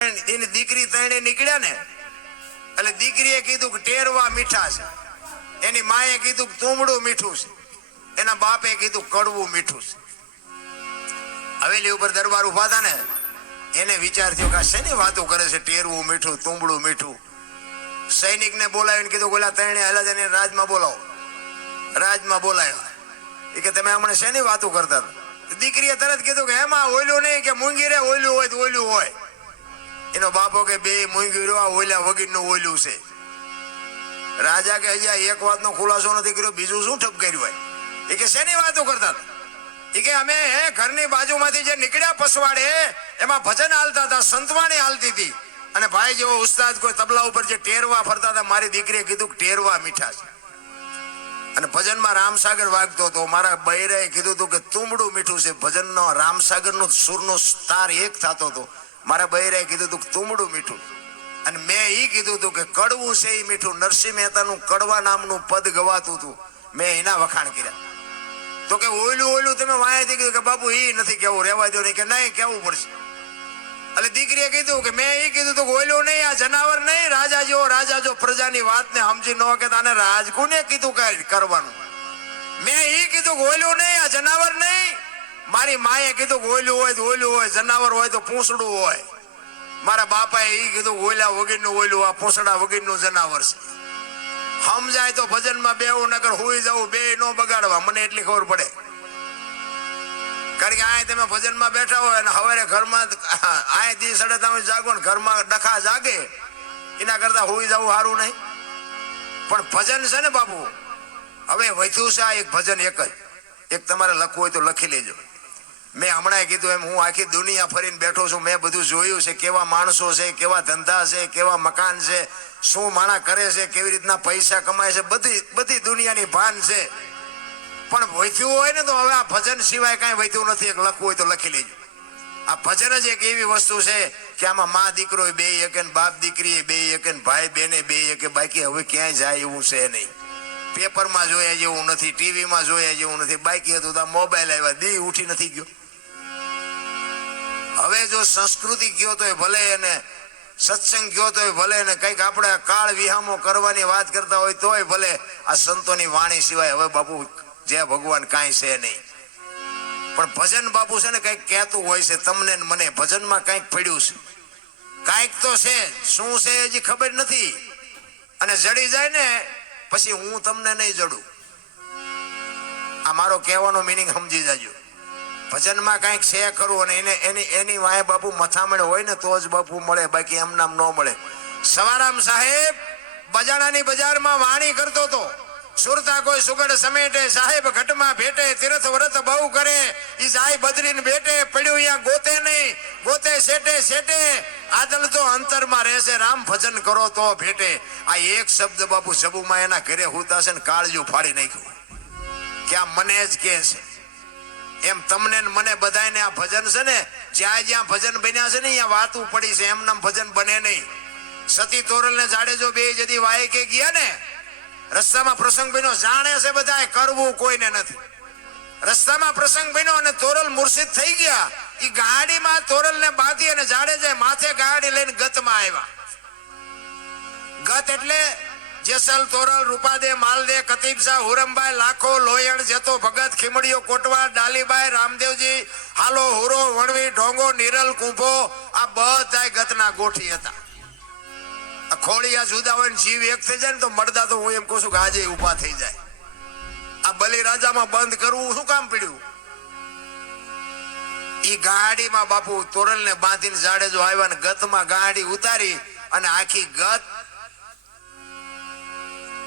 એની દીકરી તણે નીકળ્યા ને એટલે દીકરીએ કીધું કે ટેરવા મીઠા છે, એની માએ કીધું કે તુમડું મીઠું છે, એના બાપે કીધું કડવું મીઠું છે. હવેલી ઉપર દરબાર ઉભા હતા ને એને વિચાર થયો કે શેની વાતો કરે છે, ટેરવું મીઠું તુમડું મીઠું. સૈનિકને બોલાવીને કીધું બોલા તણે હાલા જઈને રાજમાં બોલાવો. રાજમાં બોલાયો એ કે તમે હમણાં શેની વાતો કરતા હતા? દીકરીએ તરત કીધું કે એમાં ઓયલું નહીં કે મૂંગી રે, ઓયલું હોય તો ઓયલું હોય. એનો બાપો કે બે મૂંગી રહ્યો, ઓયલા વગરનું ઓયલું છે. રાજા કે હજી એક વાતનો ખુલાસો નથી કર્યો, બીજું શું ઠપ કર્યું હોય? એ કે શેની વાતો કરતા હતા? એ કે અમે ઘરની બાજુમાંથી જે નીકળ્યા પસવાડે એમાં ભજન હાલતા હતા, સંતવાણી હાલતી હતી, અને ભાઈ જેવો ઉસ્તાદ કોઈ તબલા ઉપર જે ટેરવા ફરતા હતા, મારી દીકરીએ કીધું કે ટેરવા મીઠા છે. અને ભજનમાં રામસાગર વાગતો હતો. મારા બૈરાએ કીધું હતું કે તુમડું મીઠું છે. ભજનનો રામસાગરનો સુરનો તાર એક થતો હતો. મારા બૈરાએ કીધું હતું કે તુમડું મીઠું. અને મેં એ કીધું હતું કે કડવું છે એ મીઠું. નરસિંહ મહેતાનું કડવા નામનું પદ ગવાતું હતું, મેં એના વખાણ કર્યા. તો કે ઓયલું ઓયલું તમે વાયાથી કીધું કે બાપુ એ નથી કેવું, રહેવા દો. નહીં કે નહીં કેવું પડશે. એટલે દીકરીએ કીધું કે મેં એ કીધું કે ઓયલું નહીં, આ જનાવર નહીં. રાજા જો પ્રજાની વાતને સમજી ન કે તાને રાજકુને કીધું કઈ કરવાનું. મેં એ કીધું કે ઓયલું નહીં, આ જનાવર નહીં. મારી માએ કીધું કે ઓયલું હોય તો ઓયલું હોય, જનાવર હોય તો પૂંછડું હોય. મારા બાપાએ એ કીધું ઓયલા વગરનું ઓયલું, આ પૂંછડા વગરનું જનાવર છે. સમજાય તો ભજનમાં બેવું, નકર હુઈ જવું, બે નો બગાડવા. મને એટલી ખબર પડે, કારણ કે આ તમે ભજનમાં બેઠા હોય અને સવારે ઘરમાં આ દી સડે તમે જાગો ને ઘરમાં ડખા જાગે, એના કરતા હુઈ જવું સારું નહીં. પણ ભજન છે ને બાપુ, હવે વધ્યું છે આ એક ભજન એક તમારે લખવું હોય તો લખી લેજો. મેં હમણાં કીધું એમ હું આખી દુનિયા ફરીને બેઠો છું. મેં બધું જોયું છે, કેવા માણસો છે, કેવા ધંધા છે, કેવા મકાન છે, શું માણા કરે છે, કેવી રીતના પૈસા કમાય છે, બધી દુનિયાની ભાન છે. પણ વૈથ્યું હોય ને તો હવે આ ભજન સિવાય કાંઈ વૈથ્યું નથી. એક લખવું હોય તો લખી લેજો. આ ભજન જ એક એવી વસ્તુ છે કે આમાં મા દીકરો બે એક, બાપ દીકરી બે એક, ભાઈ બેને બે એક. બાકી હવે ક્યાંય જાય એવું છે નહીં. પેપરમાં જોયા જેવું નથી, ટીવીમાં જોયા જેવું નથી. બાકી હતું તો મોબાઈલ આવ્યા, દી ઉઠી નથી ગયો. હવે જો સંસ્કૃતિ કયો તો ભલે, અને સત્સંગ કયો તો ભલે, ને કઈક આપણે કાળ વિહામો કરવાની વાત કરતા હોય તોય ભલે. આ સંતોની વાણી સિવાય હવે બાપુ જય ભગવાન કાંઈ છે નહીં. પણ ભજન બાપુ છે ને કઈક કહેતું હોય છે તમને ને મને. ભજનમાં કઈક પડ્યું છે, કઈક તો છે. શું છે હજી ખબર નથી. અને જડી જાય ને પછી હું તમને નહીં જડું. આ મારો કહેવાનો મિનિંગ સમજી જાજો. ભજનમાં કઈક છે ખરું, અને એની વાંહે બાપુ મથામણ હોય ને તો જ બાપુ મળે, બાકી એમ નામ ન મળે. સવારામ સાહેબ બજાણાની બજારમાં વાણી કરતો હતો. સુરતા કોઈ સુગડ સમેટે, સાહેબ ઘટમાં ભેટે, તીર્થ વ્રત બહુ કરે, ઈ જાય બદરીને ભેટે, પડ્યું અહીંયા ગોતે નહીં, ગોતે સેટે સેટે, આદલ તો અંતરમાં રહેશે, રામ ભજન કરો તો ભેટે. આ એક શબ્દ બાપુ સબુમાં એના ઘરે હુતા છે ને કાળજું ફાડી નાખ્યું કે આ મને જ કે છે. એમ તમને મને બધાને આ ભજન છે ને, જ્યાં ભજન બન્યા છે ને અહીંયા વાતું પડી છે. એમ નામ ભજન બને નહીં. સતી તોરલ ને જાડેજો બે જદી વાય કે ગયા ને, રસ્તામાં પ્રસંગ બન્યો, જાણે છે બધા, કરવું કોઈને નથી. રસ્તામાં પ્રસંગ બન્યો અને તોરલ મુર્શિદ થઈ ગયા. એ ગાડીમાં તોરલ ને બાંધી અને જાડેજા માથે ગાડી લઈને ગતમાં આવ્યા. ગત એટલે જેસલ, તોરલ, રૂપાદે, માલદે, કતીબ શાહ, હુરમભાઈ, લાખો, લોયણ, જેતો, ભગત, ખીમડીઓ, કોટવા, ડાલીબાઈ, રામદેવજી, હાલો, હુરો, વણવી, ઢોંગો, નિરલ, કુંભો, આ બધા ગતના ગોઠી હતા. ખોળિયા જુદા હોય ને જીવ એક થઈ જાય ને તો મળદા તો હું એમ કહું છું કે આજે ઉભા થઈ જાય. આ બલિરાજામાં બંધ કરવું શું કામ પડ્યું? ઈ ગાડીમાં બાપુ તોરલ ને બાંધીને જાડેજો આવ્યા ને ગતમાં ગાડી ઉતારી અને આખી ગત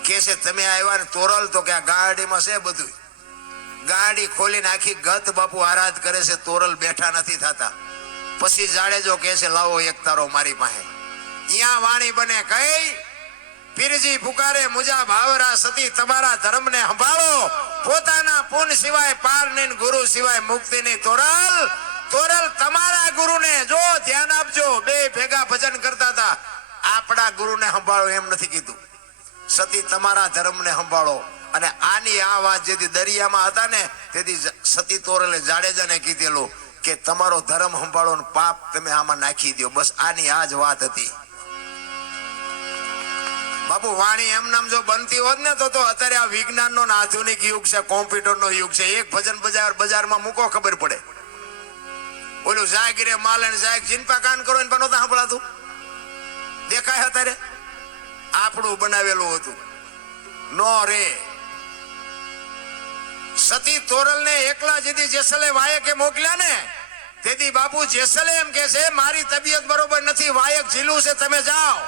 કે છે તમે આવ્યા ને તોરલ તો કે આ ગાડીમાં છે બધું. ગાડી ખોલીને આખી ગત બાપુ આરાધ કરે છે, તોરલ બેઠા નથી થતા. પછી જાડેજો કે છે લાવો એક તારો મારી પાસે. અહીંયા વાણી બને કઈ, પીરજી પુકારે મુજા ભાવરા, સતી તમારા ધર્મ ને સંભાળો, પોતાના પુન સિવાય પાર નહીં, ગુરુ સિવાય મુક્તિ નહીં. તોરલ તોરલ તમારા ગુરુને જો ધ્યાન આપજો. બે ભેગા ભજન કરતા હતા. આપણા ગુરુને સંભાળો એમ નથી કીધું. સતી તમારા ધર્મ ને સંભાળો. અને આની આ વાત જેથી દરિયામાં હતા ને તેથી સતી તોરલે જાડેજાને કીધેલું કે તમારો ધર્મ સંભાળો ને પાપ તમે આમાં નાખી દો. બસ આની આ જ વાત હતી. બાપુ વાણી એમ નામ જો બનતી હોત ને તો અત્યારે આ વિજ્ઞાનનો ને આધુનિક યુગ છે, કોમ્પ્યુટરનો યુગ છે. એક ભજન બજારમાં મૂકો ખબર પડે. ઓલું જાગીરે માલણ જાગ જીનપા કાન કરો એને નહોતા સાંભળાતું, દેખાય અત્યારે આપણું બનાવેલું હતું નો રે. સતી તોરલ ને એકલા જેથી જેસલે વાયકે મોકલ્યા ને તેથી બાપુ જેસલે એમ કે છે મારી તબિયત બરોબર નથી, વાયક ઝીલું છે, તમે જાઓ.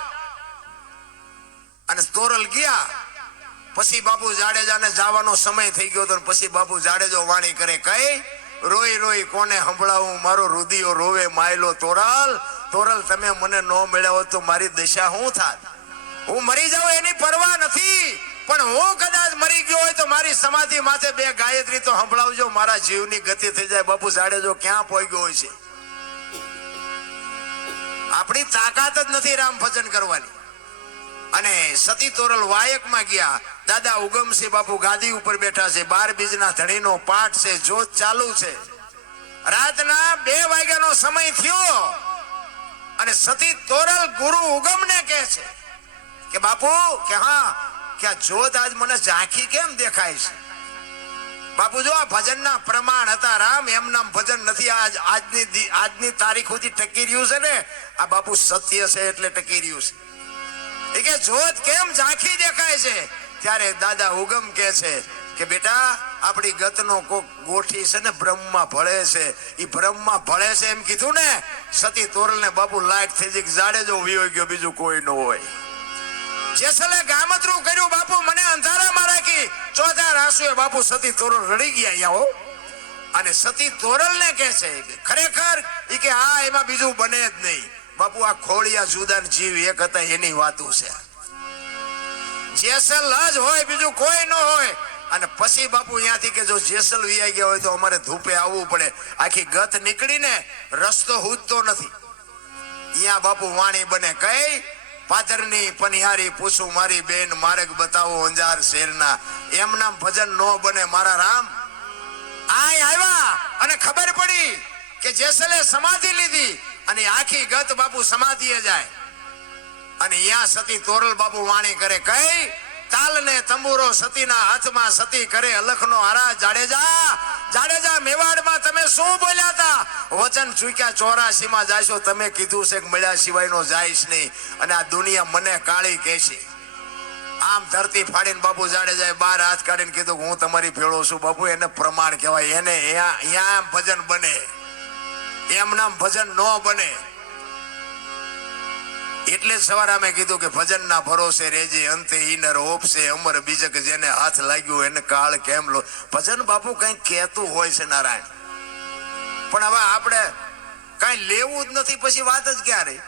અને તોરલ ગયા. પછી બાપુ જાડેજાને જવાનો સમય થઈ ગયો હતો. પછી બાપુ જાડેજો વાણી કરે, કઈ રોઈ રોઈ કોને સંભળાવું, મારો રુધિયો રોવે માયલો તોરલ. તોરલ તમે મને ન મળ્યા હોત તો મારી દશા શું થાત? હું મરી જાઉં એની પરવા નથી, પણ હું કદાચ મરી ગયો હોય તો મારી સમાધિ માથે 2 ગાયત્રી તો સંભળાવજો, મારા જીવની ગતિ થઈ જાય. બાપુ જાડેજો ક્યાં પહોંચ્યો હોય છે? આપણી તાકાત જ નથી રામ ભજન કરવાની. અને સતી તોરલ વાયકમાં ગયા. દાદા ઉગમસિંહ બાપુ ગાદી ઉપર બેઠા છે. 12 બીજના ધણીનો પાઠ છે, જોત ચાલુ છે. રાતના 2 વાગ્યાનો સમય થયો અને સતી તોરલ ગુરુ ઉગમને કહે છે કે બાપુ કે હા કે આ જોત આજ મને ઝાંખી કેમ દેખાય છે? બાપુ જો આ ભજનના પ્રમાણ હતા રામ, એમ નામ ભજન નથી. આજની તારીખ સુધી ટકી રહ્યું છે ને, આ બાપુ સત્ય છે એટલે ટકી રહ્યું છે. એ કે જોત કેમ ઝાંખી દેખાય છે? ત્યારે દાદા ઉગમ કે છે કે બેટા આપણી ગતનો કોક ગોઠી છે ને બ્રહ્મમાં ભળે છે, એ બ્રહ્મમાં ભળે છે એમ કીધું ને. સતી તોરલ ને બાપુ લાઈટ થઈ ગઈ, જાડેજો વિયો ગયો, બીજું કોઈ ન હોય. જેસલે ગામતરું કર્યું બાપુ, મને અંધારામાં રાખી. ચોથા રાસુએ બાપુ સતી તોરલ રડી ગયા અહીંયા હો. અને સતી તોરલ ને કે છે ખરેખર ઈ કે હા એમાં બીજું બને જ નહીં. બાપુ આ ખોળિયા જુદાન જીવ એક હતા એની વાતું છે. જેસલ જ હોય, બીજું કોઈ ન હોય. અને પછી બાપુ અહીંયાથી કે જો જેસલ વિયાઈ ગયા હોય તો અમારે ધૂપે આવવું પડે. આખી ગત નીકળીને રસ્તો હુજતો નથી. અહીંયા બાપુ વાણી બને, કઈ પાથરની પનિહારી પૂછું મારી બેન, માર્ગ બતાવો અંજાર શેરના. એમ નામ ભજન નો બને મારા રામ. આય આવ્યા અને ખબર પડી કે જેસલે સમાધિ લીધી અને આખી ગત બાપુ સમાધિએ જાય. અને અહીંયા સતી તોરલ બાપુ વાણી કરે, કઈ તાલ ને તંબુરો સતીના હાથમાં, સતી કરે અલખનો આરા. જાડેજા જાડેજા મેવાડમાં તમે શું બોલ્યા હતા? વચન ચૂક્યા 84 માં જાશો, તમે કીધું છે કે મળ્યા સિવાય નો જાઈશ નહીં. અને આ દુનિયા મને કાળી કહેશે. આમ ધરતી ફાડીને બાપુ જાડેજાએ 12 હાથ કાઢીને કીધું હું તમારી ભેળો છું. બાપુ એને પ્રમાણ કહેવાય. એને અહીંયા ભજન બને, એમ નામ ભજન ન બને. એટલે જ સવારે અમે કીધું કે ભજનના ભરોસે રેજે, અંતે ઈનર ઓપશે અમર બીજક, જેને હાથ લાગ્યું એને કાળ કેમ લો. ભજન બાપુ કઈ કહેતું હોય છે નારાયણ, પણ હવે આપણે કઈ લેવું જ નથી. પછી વાત જ ક્યાં રહી?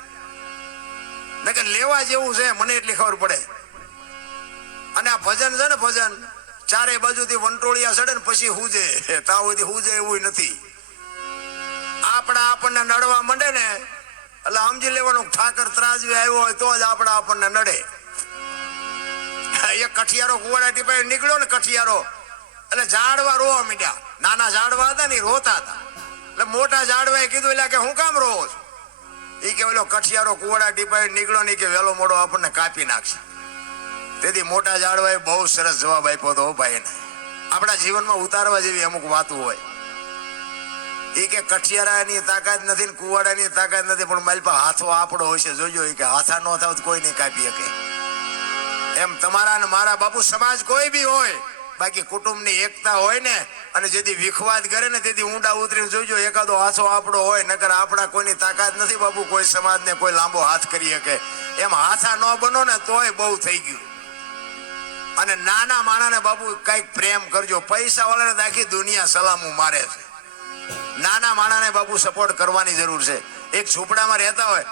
નકર લેવા જેવું છે મને એટલી ખબર પડે. અને આ ભજન છે ને, ભજન ચારે બાજુથી વંટોળિયા ચડે ને પછી હુજે, ત્યાં સુધી હુજે એવું નથી. આપણને નડવા માંડે ને એટલે સમજી લેવાનું ઠાકર ત્રાજવી આવ્યો હોય તો જ આપણને નડે. એક કઠિયારો કુવાડા ટીપાઈ નીકળ્યો ને કઠિયારો, એટલે ઝાડવા રોવા માંડ્યા. નાના ઝાડવા હતા ને રોતા હતા. એટલે મોટા ઝાડવાએ કીધું એટલે કે હું કામ રોવો છો? એ કે ઓલો કઠિયારો કુવાડા ટીપાઈ નીકળ્યો ને કે વેલો મોડો આપણને કાપી નાખશે. તેથી મોટા ઝાડવાએ બહુ સરસ જવાબ આપ્યો હતો ભાઈને. આપણા જીવનમાં ઉતારવા જેવી અમુક વાતો હોય. એ કે કઠિયારાની તાકાત નથી ને કુવાડાની તાકાત નથી, પણ મારી પાસે હાથો આપણો હોય છે, જોજો. એ કે હાથા નો થાવ કોઈ નહીં કાપી શકે. એમ તમારા ને મારા બાપુ સમાજ કોઈ બી હોય, બાકી કુટુંબની એકતા હોય ને, અને જેથી વિખવાદ કરે ને તેથી ઊંડા ઉતરીને જોજો એકાદો હાથો આપણો હોય. નકર આપણા કોઈની તાકાત નથી બાપુ કોઈ સમાજને કોઈ લાંબો હાથ કરી શકે. એમ હાથા ન બનો ને તોય બહુ થઈ ગયું. અને નાના માણાને બાપુ કઈક પ્રેમ કરજો. પૈસા વાળાને આખી દુનિયા સલામું મારે છે. નાના માણાને બાપુ સપોર્ટ કરવાની જરૂર છે. એક ઝૂંપડામાં રહેતા હોય